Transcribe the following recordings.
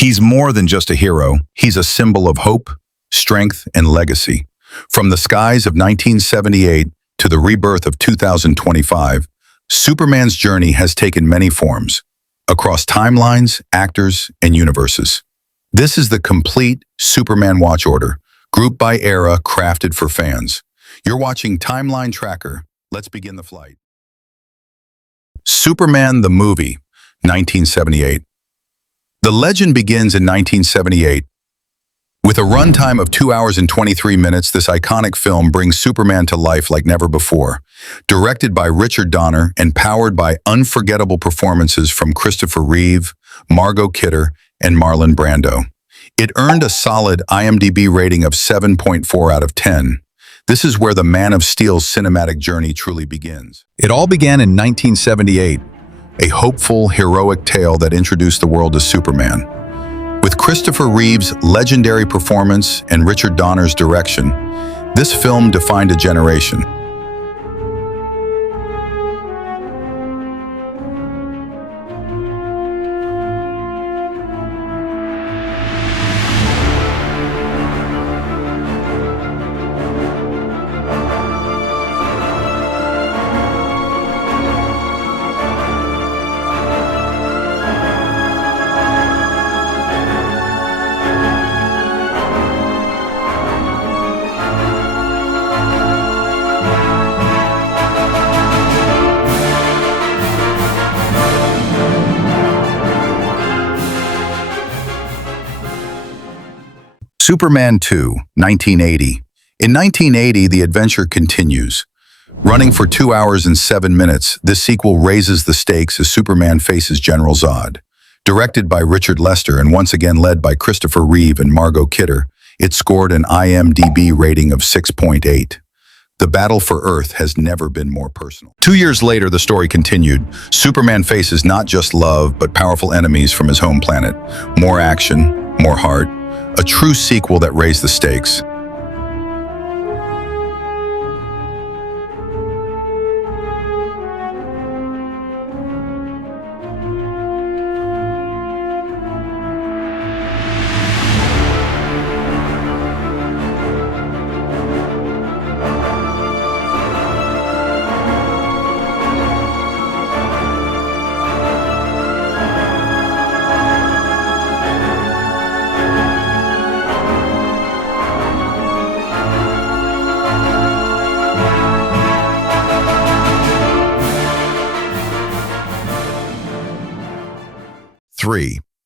He's more than just a hero. He's a symbol of hope, strength, and legacy. From the skies of 1978 to the rebirth of 2025, Superman's journey has taken many forms, across timelines, actors, and universes. This is the complete Superman Watch Order, grouped by era, crafted for fans. You're watching Timeline Tracker. Let's begin the flight. Superman the Movie, 1978. The legend begins in 1978. With a runtime of 2 hours and 23 minutes, this iconic film brings Superman to life like never before. Directed by Richard Donner and powered by unforgettable performances from Christopher Reeve, Margot Kidder, and Marlon Brando. It earned a solid IMDb rating of 7.4 out of 10. This is where the Man of Steel's cinematic journey truly begins. It all began in 1978, a hopeful, heroic tale that introduced the world to Superman. With Christopher Reeve's legendary performance and Richard Donner's direction, this film defined a generation. Superman 2, 1980. In 1980, the adventure continues. Running for 2 hours and 7 minutes, this sequel raises the stakes as Superman faces General Zod. Directed by Richard Lester and once again led by Christopher Reeve and Margot Kidder, it scored an IMDb rating of 6.8. The battle for Earth has never been more personal. 2 years later, the story continued. Superman faces not just love, but powerful enemies from his home planet. More action, more heart. A true sequel that raised the stakes.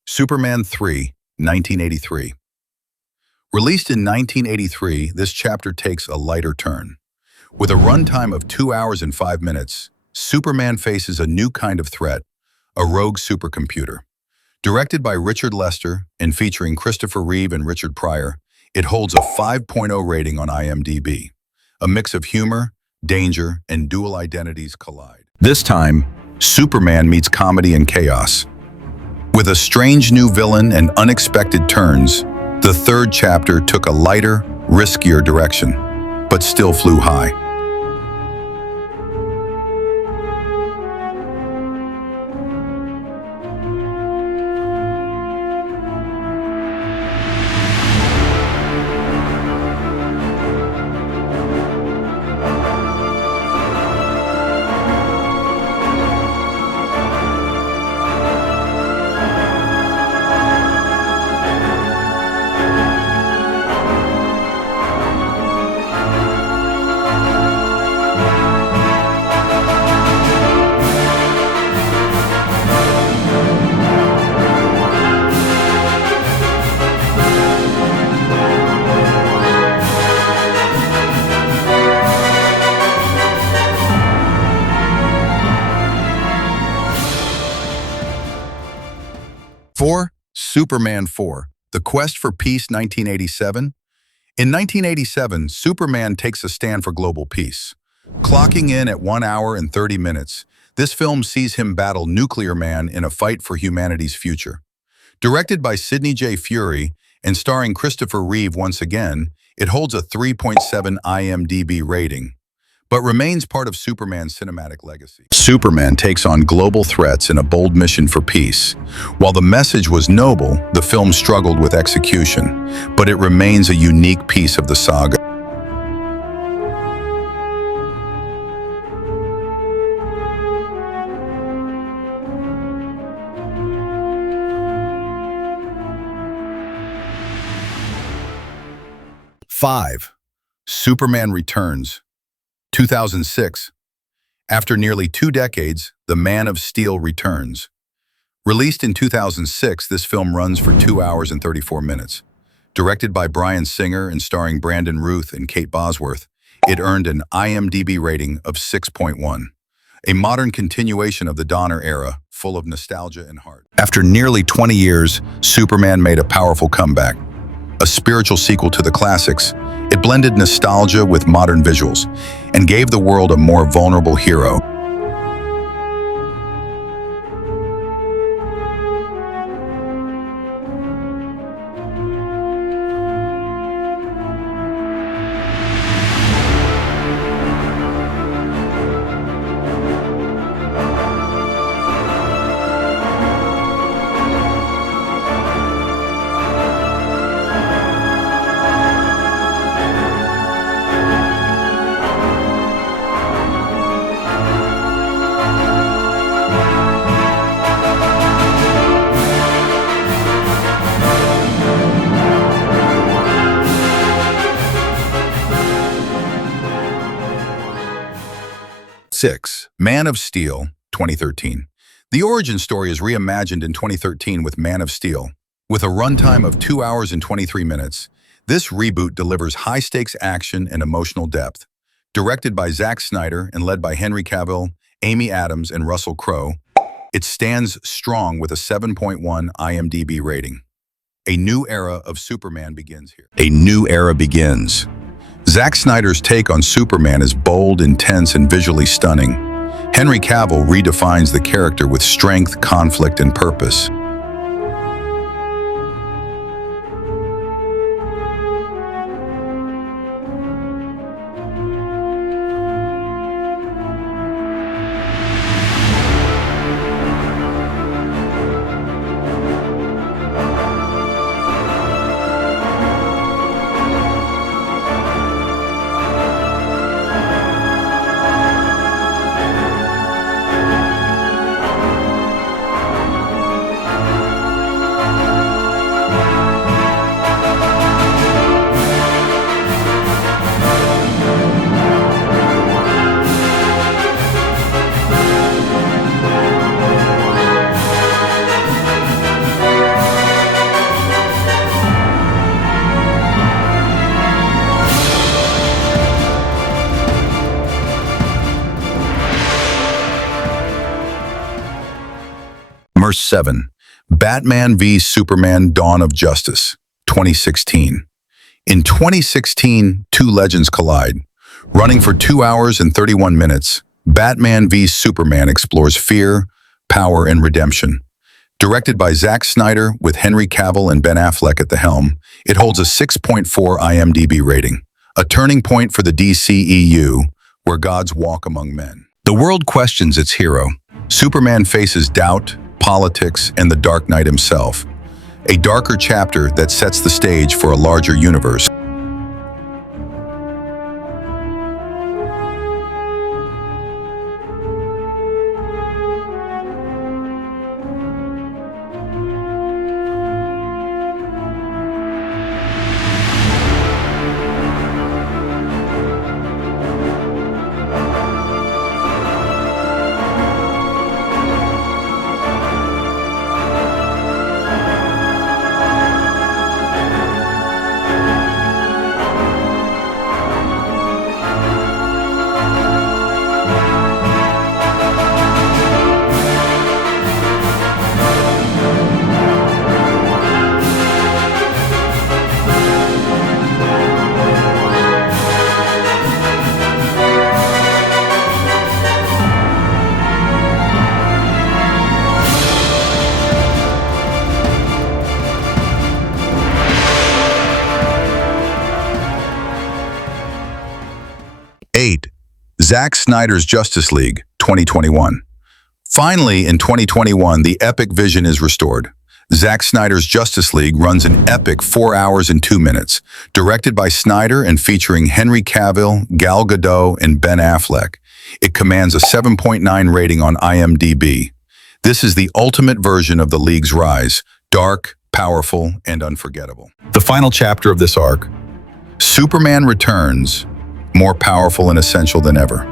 Superman 3, 1983. Released in 1983, this chapter takes a lighter turn. With a runtime of 2 hours and 5 minutes, Superman faces a new kind of threat, a rogue supercomputer. Directed by Richard Lester and featuring Christopher Reeve and Richard Pryor, it holds a 5.0 rating on IMDb. A mix of humor, danger, and dual identities collide. This time, Superman meets comedy and chaos. With a strange new villain and unexpected turns, the third chapter took a lighter, riskier direction, but still flew high. Superman 4, The Quest for Peace, 1987. In 1987, Superman takes a stand for global peace. Clocking in at 1 hour and 30 minutes, this film sees him battle Nuclear Man in a fight for humanity's future. Directed by Sidney J. Furie and starring Christopher Reeve once again, it holds a 3.7 IMDb rating. but remains part of Superman's cinematic legacy. Superman takes on global threats in a bold mission for peace. While the message was noble, the film struggled with execution, but it remains a unique piece of the saga. Five, Superman Returns, 2006. After nearly 2 decades, The Man of Steel returns. Released in 2006, this film runs for 2 hours and 34 minutes. Directed by Bryan Singer and starring Brandon Routh and Kate Bosworth, it earned an IMDb rating of 6.1. A modern continuation of the Donner era, full of nostalgia and heart. After nearly 20 years, Superman made a powerful comeback. A spiritual sequel to the classics, it blended nostalgia with modern visuals and gave the world a more vulnerable hero. Six, Man of Steel, 2013. The origin story is reimagined in 2013 with Man of Steel. With a runtime of 2 hours and 23 minutes, this reboot delivers high-stakes action and emotional depth. Directed by Zack Snyder and led by Henry Cavill, Amy Adams, and Russell Crowe, it stands strong with a 7.1 IMDb rating. A new era of Superman begins here. A new era begins. Zack Snyder's take on Superman is bold, intense, and visually stunning. Henry Cavill redefines the character with strength, conflict, and purpose. Verse 7, Batman v Superman Dawn of Justice, 2016. In 2016, two legends collide. Running for 2 hours and 31 minutes, Batman v Superman explores fear, power, and redemption. Directed by Zack Snyder with Henry Cavill and Ben Affleck at the helm, it holds a 6.4 IMDb rating, a turning point for the DCEU, where gods walk among men. The world questions its hero. Superman faces doubt, politics, and the Dark Knight himself, a darker chapter that sets the stage for a larger universe. Zack Snyder's Justice League, 2021. Finally, in 2021, the epic vision is restored. Zack Snyder's Justice League runs an epic 4 hours and 2 minutes, directed by Snyder and featuring Henry Cavill, Gal Gadot, and Ben Affleck. It commands a 7.9 rating on IMDb. This is the ultimate version of the League's rise, dark, powerful, and unforgettable. The final chapter of this arc, Superman returns, more powerful and essential than ever.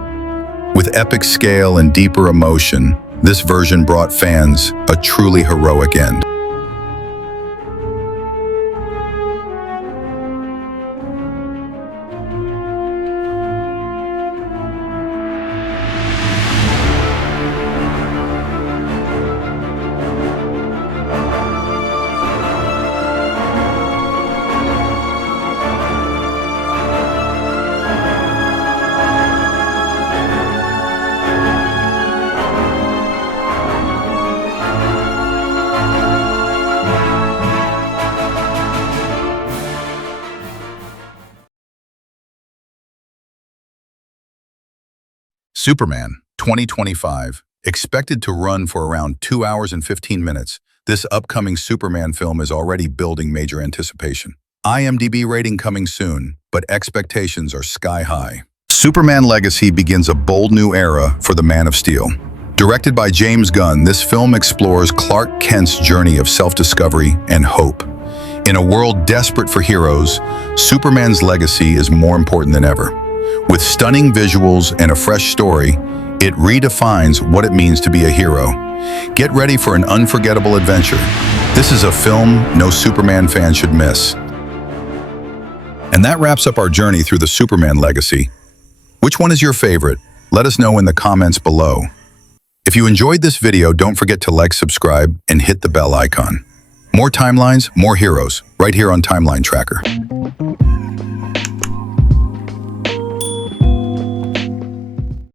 With epic scale and deeper emotion, this version brought fans a truly heroic end. Superman, 2025, expected to run for around 2 hours and 15 minutes. This upcoming Superman film is already building major anticipation. IMDb rating coming soon, but expectations are sky high. Superman Legacy begins a bold new era for the Man of Steel. Directed by James Gunn, this film explores Clark Kent's journey of self-discovery and hope. In a world desperate for heroes, Superman's legacy is more important than ever. With stunning visuals and a fresh story, it redefines what it means to be a hero. Get ready for an unforgettable adventure. This is a film no Superman fan should miss. And that wraps up our journey through the Superman legacy. Which one is your favorite? Let us know in the comments below. If you enjoyed this video, don't forget to like, subscribe, and hit the bell icon. More timelines, more heroes, right here on Timeline Tracker.